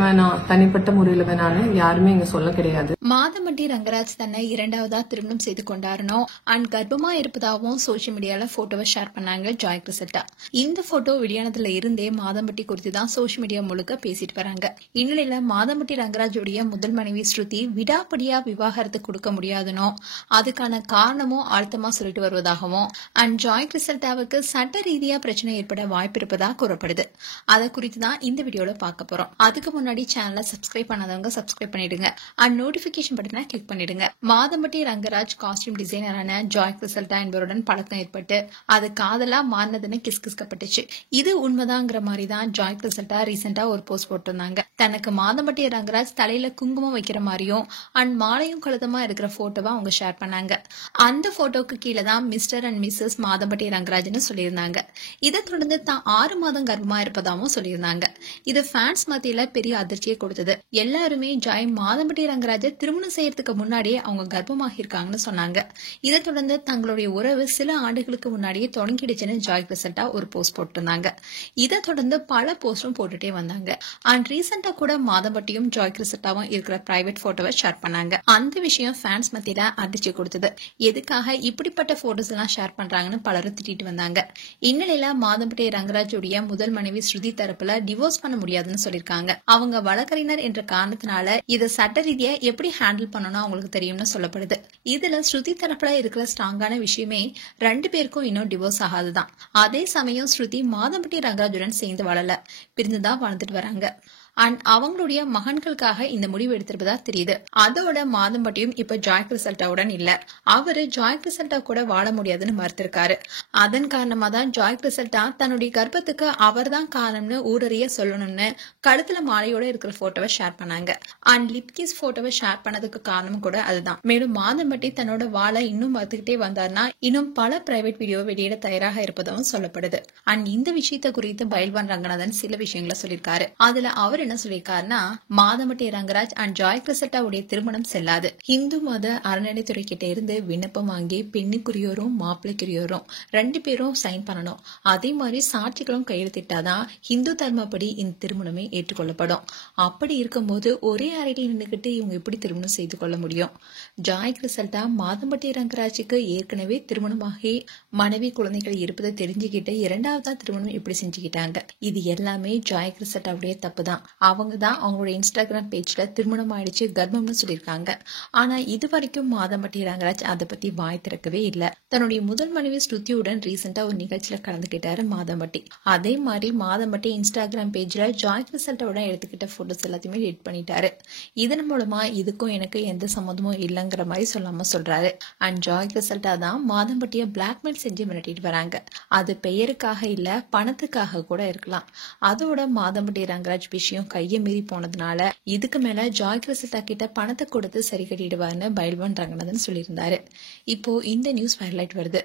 வேணாம், தனிப்பட்ட முறையில வேணான்னு யாருமே இங்க சொல்ல கிடையாது. மாதம்பட்டி ரங்கராஜ் தன்னை இரண்டாவதா திருமணம் செய்து கொண்டாரணும் அண்ட் கர்ப்பமா இருப்பதாகவும் சோசியல் மீடியால போட்டோவை ஷேர் பண்ணாங்க ஜாய் கிறிசல்டா. இந்த போட்டோ வெளியானதுல இருந்தே மாதம்பட்டி குறித்து தான் சோசியல் மீடியா முழுக்க பேசிட்டு வராங்க. இந்நிலையில மாதம்பட்டி ரங்கராஜுடைய முதல் மனைவி ஸ்ருதி விடாப்படியா விவாகரத்து கொடுக்க முடியாதுனோ அதுக்கான காரணமும் அழுத்தமா சொல்லிட்டு வருவதாகவும் அண்ட் ஜாய் கிறிசல்டாவுக்கு சட்ட ரீதியா பிரச்சனை ஏற்பட வாய்ப்பு இருப்பதா கூறப்படுது. அதை குறித்து தான் இந்த வீடியோல பார்க்க போறோம். அதுக்கு முன்னாடி சேனலை சப்ஸ்கிரைப் பண்ணாதவங்க சப்ஸ்கிரைப் பண்ணிடுங்க அண்ட் நோட்டிபிகேஷன் பட்டனை கிளிக் பண்ணிடுங்க. மாதம்பட்டி ரங்கராஜ் காஸ்டியூம் டிசைனரான ஜாய் கிறிசல்டா என்பவருடன் பழக்கம் ஏற்பட்டு அது காதலா மாறினதுன்னு கிஸ்கிஸ்கப்பட்டுச்சு. இது உண்மைதாங்கிற மாதிரி தான் ஜாய் கிறிசல்டா ரீசெண்டா ஒரு போஸ்ட் போட்டிருந்தாங்க. தனக்கு மாதம்பட்டி ரங்கராஜ் தலையில குங்குமம் வைக்கிற மாதிரியும் அண்ட் மாலையும் கழுத்தமா இருக்கிற போட்டோவை அவங்க ஷேர் பண்ணாங்க. அந்த போட்டோக்கு கீழே தான் மிஸ்டர் அண்ட் மிஸ்ஸஸ் மாதம்பட்டி ரங்கராஜ்னு சொல்லியிருந்தாங்க. இதை தொடர்ந்து தான் 6 மாதம் கர்ப்பமா இருப்பதாகவும் சொல்லியிருந்தாங்க. இது ஃபேன்ஸ் மத்தியில பெரிய அதிர்ச்சியை கொடுத்தது. எல்லாருமே ஜாய் மாதம்பட்டி ரங்கராஜை திருமணம் செய்யறதுக்கு முன்னாடியே அவங்க கர்ப்பமாக இருக்காங்கன்னு சொன்னாங்க. இதை தொடர்ந்து தங்களுடைய உறவு சில ஆண்டுகளுக்கு முன்னாடியே தொடங்கிடுச்சுன்னு ஜாய் கிறிசல்டா ஒரு போஸ்ட் போட்டிருந்தாங்க. இதை தொடர்ந்து பல போஸ்டும் போட்டுட்டே வந்தாங்க. அண்ட் ரீசெண்டா கூட மாதம்பட்டியும் ஜாய் கிறிசல்டாவும் இருக்கிற பிரைவேட் போட்டோவை ஷேர் பண்ணாங்க. அந்த விஷயம் ஃபேன்ஸ் மத்தியில அதிர்ச்சி கொடுத்தது. எதுக்காக இப்படிப்பட்ட போட்டோஸ் எல்லாம் ஷேர் பண்றாங்கன்னு பலரும் திட்டிட்டு வந்தாங்க. இந்நிலையில மாதம்பட்டி ரங்கராஜுடைய முதல் மனைவி ஸ்ருதி தரப்புல டிவோர்ஸ் பண்ண முடியாதுன்னு சொல்லிருக்காங்க. அவங்க வழக்கறிஞர் என்ற காரணத்தினால இதை சட்ட ரீதியா எப்படி ஹேண்டில் பண்ணணும் அவங்களுக்கு தெரியும்னு சொல்லப்படுது. இதுல ஸ்ருதி தரப்புல இருக்கிற ஸ்ட்ராங்கான விஷயமே 2 பேருக்கும் இன்னும் டிவோர்ஸ் ஆகாதுதான். அதே சமயம் ஸ்ருதி மாதம்பட்டி ரங்கராஜுடன் சேர்ந்து வாழல, பிரிந்துதான் வாழ்ந்துட்டு வராங்க. அண்ட் அவங்களுடைய மகன்களுக்காக இந்த முடிவு எடுத்திருப்பதா தெரியுது. அதோட மாதம்பட்டியும் இப்ப ஜாய் கிறிசல்டாவுடன் இல்ல. அவரு ஜாய் கிறிசல்டா கூட வாழ முடியாதுன்னு மறுத்திருக்காரு. அதன் காரணமா தான் ஜாய் கிறிசல்டா தன்னுடைய கர்ப்பத்துக்கு அவர் தான் காரணம்னு ஊரறிய சொல்லணும்னு கழுத்துல மாலையோட இருக்கிற போட்டோவை ஷேர் பண்ணாங்க. அண்ட் லிப்கிஸ் போட்டோவை ஷேர் பண்ணதுக்கு காரணம் கூட அதுதான். மேலும் மாதம்பட்டி தன்னோட வாழை இன்னும் மறுத்துக்கிட்டே வந்தார்னா இன்னும் பல பிரைவேட் வீடியோ வெளியிட தயாராக இருப்பதும் சொல்லப்படுது. அண்ட் இந்த விஷயத்த குறித்து பயில்வான் ரங்கநாதன் சில விஷயங்களை சொல்லியிருக்காரு. அதுல அவர் என்ன சொல்லியிருக்காருன்னா, மாதம்பட்டி ரங்கராஜ் அண்ட் ஜாய் கிறிசல்டாவுடைய திருமணம் செல்லாது. இந்து மத அறநிலைத்துறை கிட்ட இருந்து விண்ணப்பம் வாங்கி பெண்ணுக்குரியோரும் மாப்பிள்ளைக்குரியோரும் 2 பேரும் சைன் பண்ணணும். அதே மாதிரி சாட்சிகளும் கையெழுத்திட்டாதான் இந்து தர்மப்படி இந்த திருமணமே ஏற்றுக்கொள்ளப்படும். அப்படி இருக்கும்போது ஒரே அறையில் நின்றுகிட்டு இவங்க எப்படி திருமணம் செய்து கொள்ள முடியும்? ஜாய் கிறிசல்டா மாதம்பட்டி ரங்கராஜுக்கு ஏற்கனவே திருமணமாகி மனைவி குழந்தைகள் இருப்பதை தெரிஞ்சுக்கிட்டு 2வது திருமணம் எப்படி செஞ்சுக்கிட்டாங்க? இது எல்லாமே ஜாய் கிறிசல்டாவுடைய தப்பு தான். அவங்க தான் அவங்களோட இன்ஸ்டாகிராம் பேஜ்ல திருமணம் ஆயிடுச்சு கர்ப்பம்னு சொல்லியிருக்காங்க. ஆனா இது வரைக்கும் மாதம்பட்டி ரங்கராஜ் அதை பத்தி வாய் திறக்கவே இல்ல. தன்னுடைய முதல் மனைவி ஸ்ருதியுடன் ரீசெண்டா ஒரு நிகழ்ச்சியில கலந்துகிட்டாரு மாதம்பட்டி. அதே மாதிரி மாதம்பட்டி இன்ஸ்டாகிராம் பேஜ்ல ஜாய் கிறிசல்டாவுடன் எடுத்துக்கிட்ட போட்டோஸ் எல்லாத்தையுமே எடிட் பண்ணிட்டாரு. இதன் மூலமா இதுக்கும் எனக்கு எந்த சம்மந்தமும் இல்லைங்கிற மாதிரி சொல்லாம சொல்றாரு. அண்ட் ஜாய் கிறிசல்டா தான் மாதம்பட்டிய பிளாக்மெயில் செஞ்சு மிரட்டிட்டு வராங்க. அது பெயருக்காக இல்ல பணத்துக்காக கூட இருக்கலாம். அதோட மாதம்பட்டி ரங்கராஜ் விஷயம் கையை மீறி போனதுனால இதுக்கு மேல ஜாய் கிறிசல்டா கிட்ட பணத்தை கொடுத்து சரி கட்டிடுவார்னு பயில்வான் ரங்கநாதன் சொல்லியிருந்தாரு. இப்போ இந்த நியூஸ் ஹைலைட் வருது.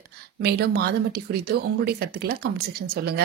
மேலும் மாதம்பட்டி குறித்து உங்களுடைய கருத்துக்களை கமெண்ட் செக்ஷன் சொல்லுங்க.